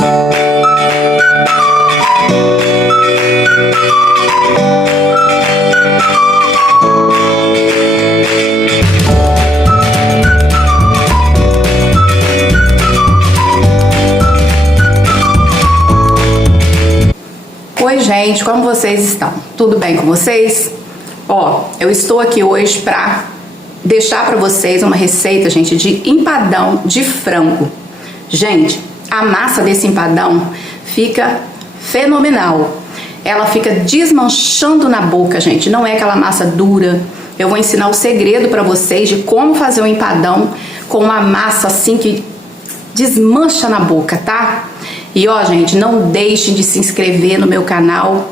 Oi gente, como vocês estão? Tudo bem com vocês? Ó, eu estou aqui hoje para deixar para vocês uma receita, gente, de empadão de frango. Gente, a massa desse empadão fica fenomenal. Ela fica desmanchando na boca, gente. Não é aquela massa dura. Eu vou ensinar o segredo para vocês de como fazer um empadão com uma massa assim que desmancha na boca, tá? E ó, gente, não deixem de se inscrever no meu canal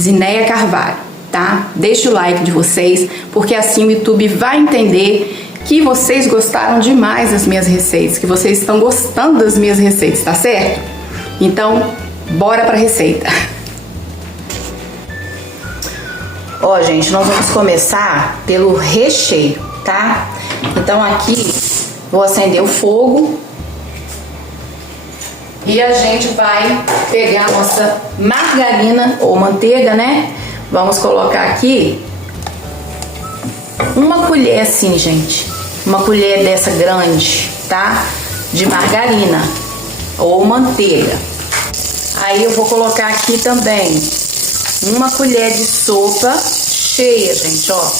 Zinéia Carvalho, tá? Deixa o like de vocês, porque assim o YouTube vai entender que vocês gostaram demais das minhas receitas, que vocês estão gostando das minhas receitas, tá certo? Então, bora pra receita. Ó, gente, nós vamos começar pelo recheio, tá? Então aqui vou acender o fogo e a gente vai pegar a nossa margarina ou manteiga, né? Vamos colocar aqui uma colher assim, gente. Uma colher dessa grande, tá? De margarina ou manteiga. Aí eu vou colocar aqui também uma colher de sopa cheia, gente, ó.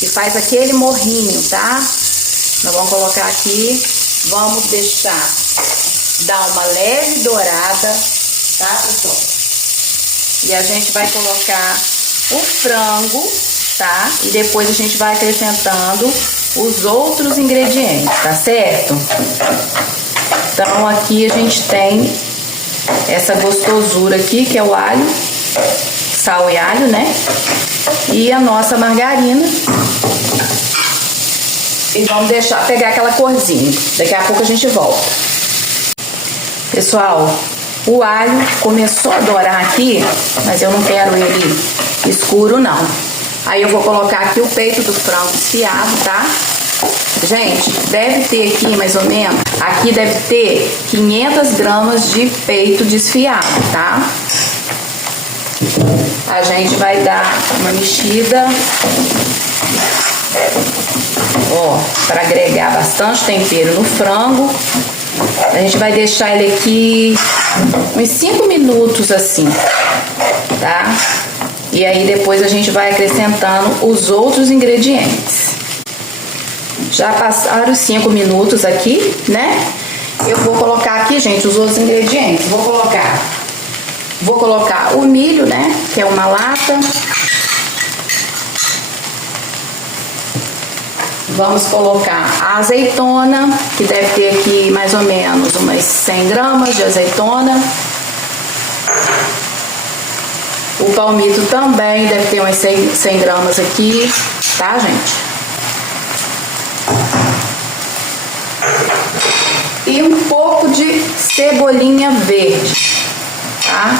Que faz aquele morrinho, tá? Nós vamos colocar aqui, vamos deixar dar uma leve dourada, tá, pessoal? E a gente vai colocar o frango, tá? E depois a gente vai acrescentando os outros ingredientes, tá certo? Então aqui a gente tem essa gostosura aqui, que é o alho, sal e alho, né? E a nossa margarina. E vamos deixar pegar aquela corzinha. Daqui a pouco a gente volta. Pessoal, o alho começou a dourar aqui, mas eu não quero ele escuro não. Aí eu vou colocar aqui o peito do frango desfiado, tá? Gente, deve ter aqui mais ou menos, aqui deve ter 500 gramas de peito desfiado, tá? A gente vai dar uma mexida, ó, para agregar bastante tempero no frango. A gente vai deixar ele aqui uns 5 minutos assim, tá? E aí depois a gente vai acrescentando os outros ingredientes. Já passaram os 5 minutos aqui, né? Eu vou colocar aqui, gente, os outros ingredientes. Vou colocar o milho, né? Que é uma lata. Vamos colocar a azeitona, que deve ter aqui mais ou menos umas 100 gramas de azeitona. O palmito também deve ter umas 100 gramas aqui, tá, gente? E um pouco de cebolinha verde, tá?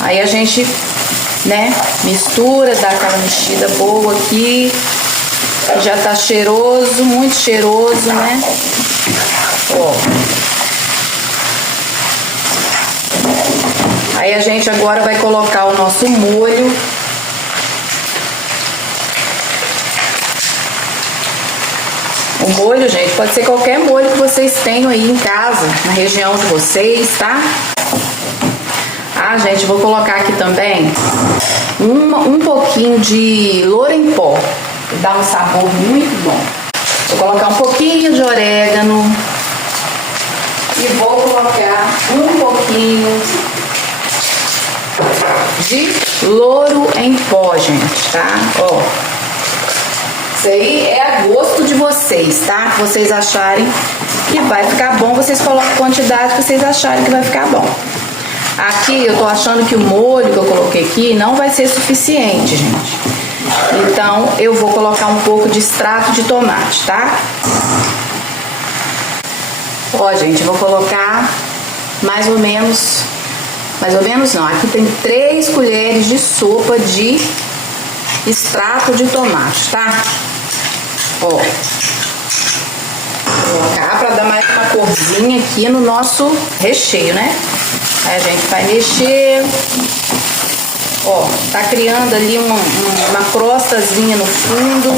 Aí a gente, né, mistura, dá aquela mexida boa aqui. Já tá cheiroso, muito cheiroso, né? Ó. Aí a gente agora vai colocar o nosso molho. O molho, gente, pode ser qualquer molho que vocês tenham aí em casa, na região de vocês, tá? Ah, gente, vou colocar aqui também um pouquinho de louro em pó, que dá um sabor muito bom. Vou colocar um pouquinho de orégano e vou colocar um pouquinho de louro em pó, gente, tá? Ó, isso aí é a gosto de vocês, tá? Que vocês acharem que vai ficar bom, vocês colocam a quantidade que vocês acharem que vai ficar bom. Aqui eu tô achando que o molho que eu coloquei aqui não vai ser suficiente, gente. Então eu vou colocar um pouco de extrato de tomate, tá? Ó, gente, eu vou colocar mais ou menos não, aqui tem 3 colheres de sopa de extrato de tomate, tá? Ó, dar mais uma corzinha aqui no nosso recheio, né? Aí a gente vai mexer. Ó, tá criando ali uma crostazinha no fundo.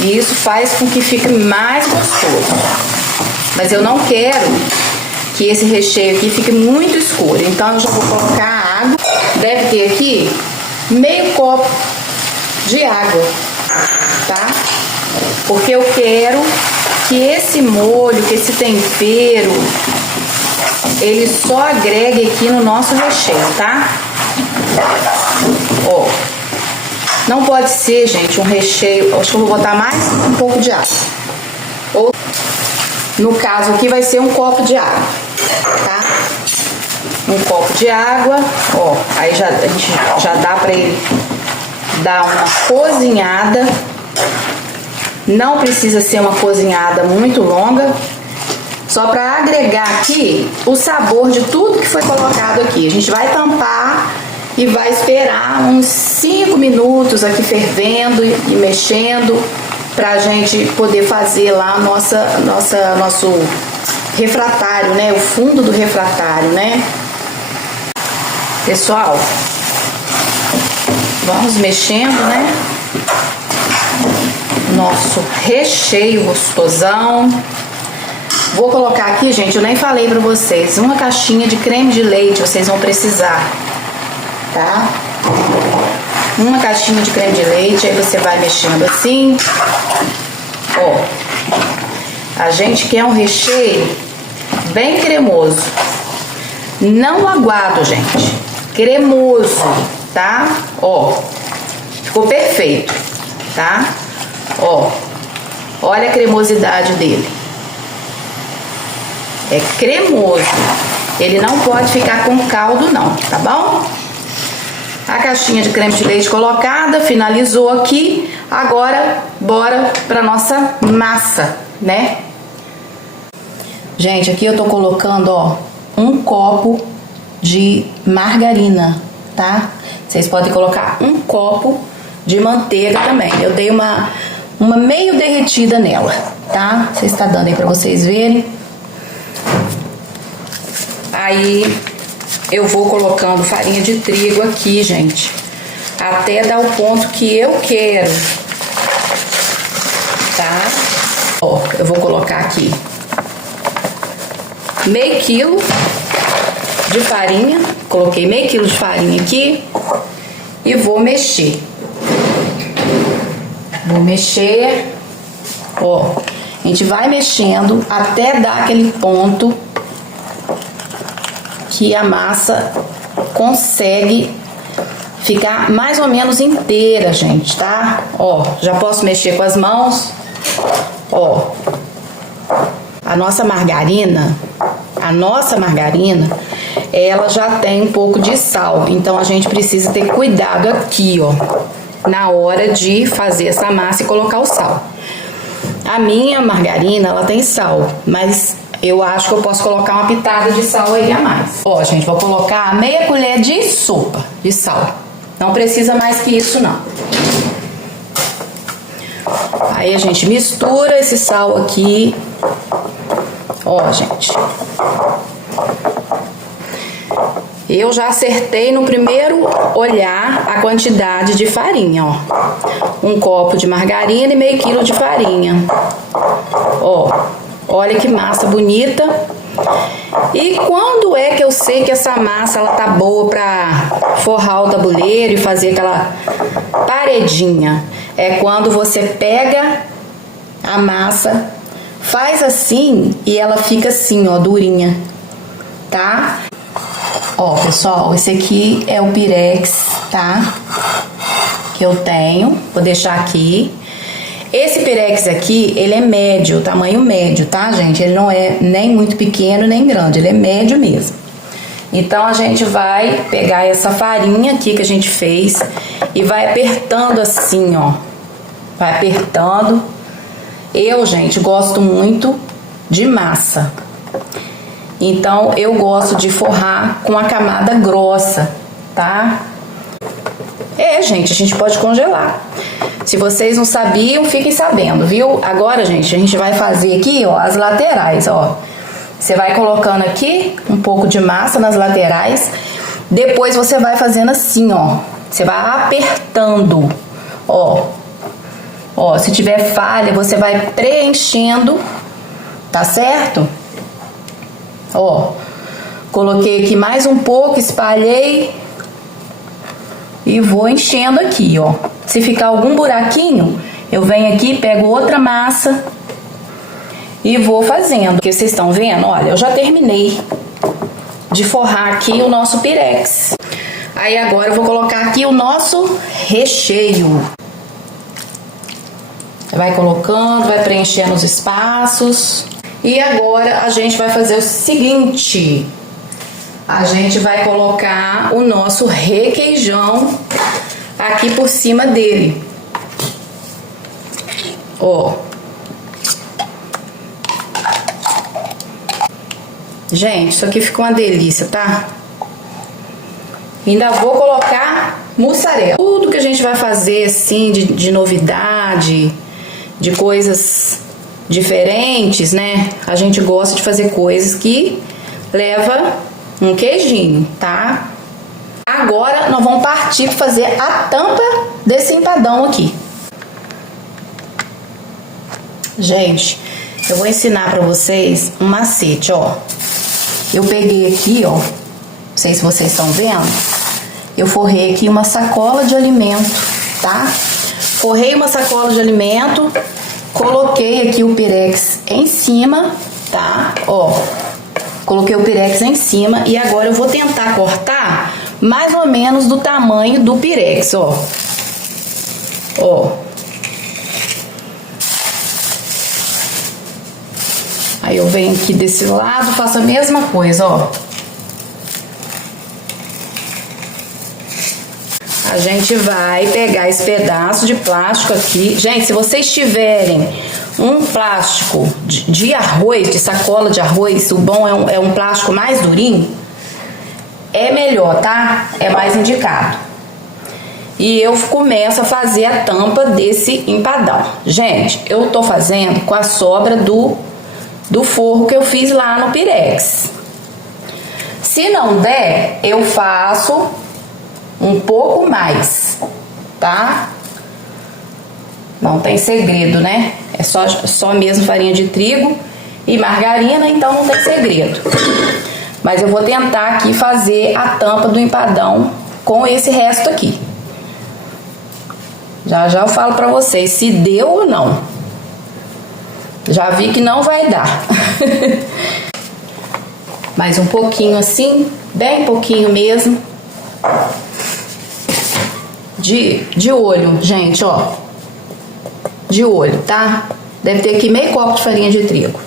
E isso faz com que fique mais gostoso. Mas eu não quero que esse recheio aqui fique muito escuro. Então eu já vou colocar a água. Deve ter aqui meio copo de água, tá? Porque eu quero que esse molho, que esse tempero, ele só agregue aqui no nosso recheio, tá? Ó, não pode ser, gente, um recheio. Acho que eu vou botar mais um pouco de água. Ou, no caso aqui, vai ser um copo de água, tá? Um copo de água, ó. Aí a gente já dá pra ele dar uma cozinhada. Não precisa ser uma cozinhada muito longa. Só para agregar aqui o sabor de tudo que foi colocado aqui. A gente vai tampar e vai esperar uns 5 minutos aqui fervendo e mexendo pra gente poder fazer lá nosso refratário, né? O fundo do refratário, né? Pessoal, vamos mexendo, né? Nosso recheio gostosão. Vou colocar aqui, gente, eu nem falei pra vocês, uma caixinha de creme de leite vocês vão precisar, tá? Uma caixinha de creme de leite, aí você vai mexendo assim. Ó, a gente quer um recheio bem cremoso, não aguado, gente, cremoso, tá? Ó, ficou perfeito, tá? Ó, olha a cremosidade dele. É cremoso. Ele não pode ficar com caldo não, tá bom? A caixinha de creme de leite colocada, finalizou aqui. Agora, bora pra nossa massa, né? Gente, aqui eu tô colocando, ó, um copo de margarina, tá? Vocês podem colocar um copo de manteiga também. Eu dei uma meio derretida nela, tá? Vocês estão dando aí pra vocês verem. Aí eu vou colocando farinha de trigo aqui, gente, até dar o ponto que eu quero, tá? Ó, eu vou colocar aqui meio quilo de farinha, coloquei meio quilo de farinha aqui e vou mexer. Vou mexer, ó, a gente vai mexendo até dar aquele ponto que a massa consegue ficar mais ou menos inteira, gente, tá? Ó, já posso mexer com as mãos. Ó, a nossa margarina, ela já tem um pouco de sal, então a gente precisa ter cuidado aqui, ó, na hora de fazer essa massa e colocar o sal. A minha margarina, ela tem sal, mas eu acho que eu posso colocar uma pitada de sal aí a mais. Ó, gente, vou colocar meia colher de sopa de sal. Não precisa mais que isso, não. Aí a gente mistura esse sal aqui. Ó, gente. Eu já acertei no primeiro olhar a quantidade de farinha, ó. Um copo de margarina e meio quilo de farinha. Ó, olha que massa bonita. E quando é que eu sei que essa massa ela tá boa pra forrar o tabuleiro e fazer aquela paredinha? É quando você pega a massa, faz assim e ela fica assim, ó, durinha, tá? Ó, pessoal, esse aqui é o pirex, tá? Que eu tenho, vou deixar aqui. Esse pirex aqui, ele é médio, tamanho médio, tá, gente? Ele não é nem muito pequeno, nem grande, ele é médio mesmo. Então, a gente vai pegar essa farinha aqui que a gente fez e vai apertando assim, ó. Vai apertando. Eu, gente, gosto muito de massa. Então, eu gosto de forrar com a camada grossa, tá? É, gente, a gente pode congelar. Se vocês não sabiam, fiquem sabendo, viu? Agora, gente, a gente vai fazer aqui, ó, as laterais, ó. Você vai colocando aqui um pouco de massa nas laterais. Depois você vai fazendo assim, ó. Você vai apertando, ó. Ó, se tiver falha, você vai preenchendo, tá certo? Ó, coloquei aqui mais um pouco, espalhei e vou enchendo aqui, ó. Se ficar algum buraquinho, eu venho aqui, pego outra massa e vou fazendo. Porque vocês estão vendo, olha, eu já terminei de forrar aqui o nosso pirex. Aí agora eu vou colocar aqui o nosso recheio. Vai colocando, vai preenchendo os espaços. E agora a gente vai fazer o seguinte: a gente vai colocar o nosso requeijão aqui por cima dele. Ó. Gente, isso aqui ficou uma delícia, tá? Ainda vou colocar mussarela. Tudo que a gente vai fazer assim de novidade, de coisas diferentes, né? A gente gosta de fazer coisas que leva um queijinho, tá? Agora nós vamos partir para fazer a tampa desse empadão aqui. Gente, eu vou ensinar para vocês um macete, ó. Eu peguei aqui, ó, não sei se vocês estão vendo, eu forrei aqui uma sacola de alimento, tá? Forrei uma sacola de alimento, coloquei aqui o pirex em cima, tá? Ó, coloquei o pirex em cima e agora eu vou tentar cortar mais ou menos do tamanho do pirex, ó. Ó. Aí eu venho aqui desse lado, faço a mesma coisa, ó. A gente vai pegar esse pedaço de plástico aqui. Gente, se vocês tiverem um plástico de arroz, de sacola de arroz, o bom é um plástico mais durinho, é melhor, tá? É mais indicado. E eu começo a fazer a tampa desse empadão. Gente, eu tô fazendo com a sobra do forro que eu fiz lá no pirex. Se não der, eu faço um pouco mais, tá? Não tem segredo, né? É só mesmo farinha de trigo e margarina, então não tem segredo. Mas eu vou tentar aqui fazer a tampa do empadão com esse resto aqui. Já eu falo pra vocês se deu ou não. Já vi que não vai dar. Mais um pouquinho assim, bem pouquinho mesmo. De olho, gente, ó. De olho, tá? Deve ter aqui meio copo de farinha de trigo.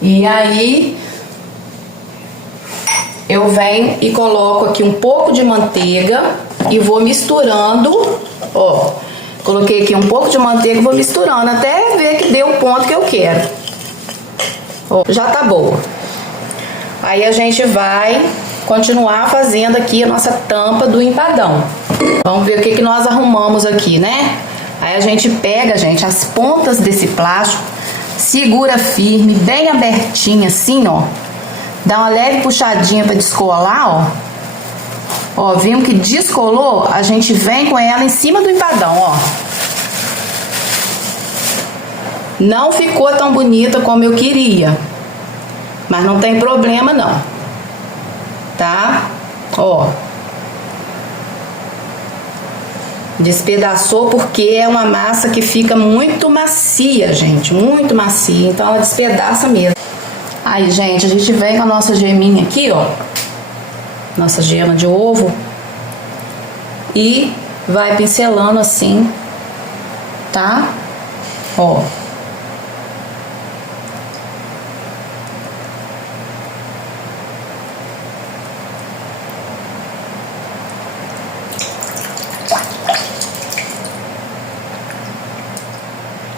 E aí eu venho e coloco aqui um pouco de manteiga e vou misturando, ó. Coloquei aqui um pouco de manteiga e vou misturando até ver que deu o ponto que eu quero. Ó, já tá boa. Aí a gente vai continuar fazendo aqui a nossa tampa do empadão. Vamos ver o que nós arrumamos aqui, né? Aí a gente pega, gente, as pontas desse plástico, segura firme, bem abertinha assim, ó. Dá uma leve puxadinha pra descolar, ó. Ó, vimos que descolou, a gente vem com ela em cima do empadão, ó. Não ficou tão bonita como eu queria, mas não tem problema não, tá? Ó. Despedaçou porque é uma massa que fica muito macia, gente, muito macia, então ela despedaça mesmo. Aí, gente, a gente vem com a nossa geminha aqui, ó. Nossa gema de ovo. E vai pincelando assim, tá? Ó.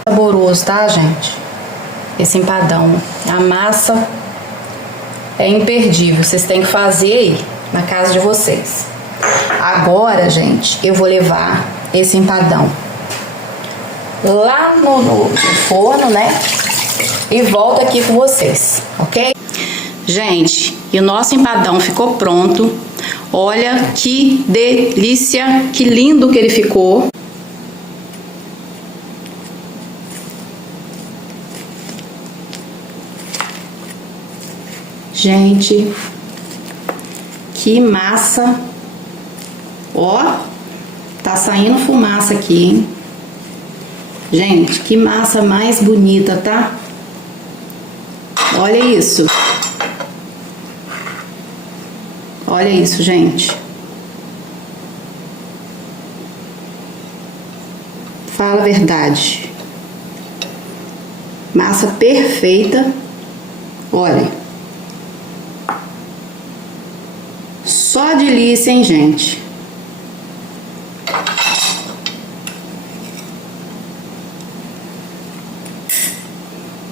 Saboroso, tá, gente? Esse empadão. A massa é imperdível. Vocês têm que fazer aí na casa de vocês. Agora, gente, eu vou levar esse empadão lá no forno, né? E volto aqui com vocês, ok? Gente, e o nosso empadão ficou pronto. Olha que delícia, que lindo que ele ficou. Gente, que massa. Ó, tá saindo fumaça aqui, hein? Gente, que massa mais bonita, tá? Olha isso. Olha isso, gente. Fala a verdade. Massa perfeita. Olha. Só delícia, hein, gente?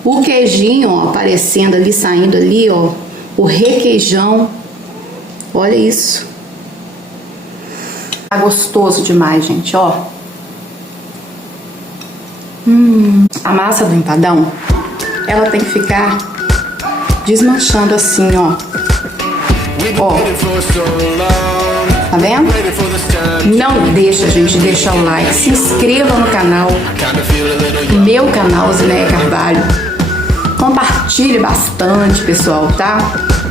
O queijinho, ó, aparecendo ali, saindo ali, ó. O requeijão. Olha isso. Tá gostoso demais, gente, ó. A massa do empadão, ela tem que ficar desmanchando assim, ó. Ó. Tá vendo? Não deixa, gente, deixar o like. Se inscreva no canal. Meu canal, Zineia Carvalho. Compartilhe bastante, pessoal, tá?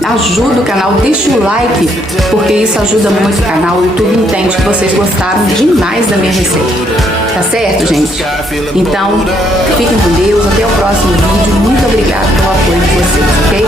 Ajuda o canal, deixa o like, porque isso ajuda muito o canal. O YouTube entende que vocês gostaram demais da minha receita. Tá certo, gente? Então, fiquem com Deus. Até o próximo vídeo. Muito obrigada pelo apoio de vocês, ok?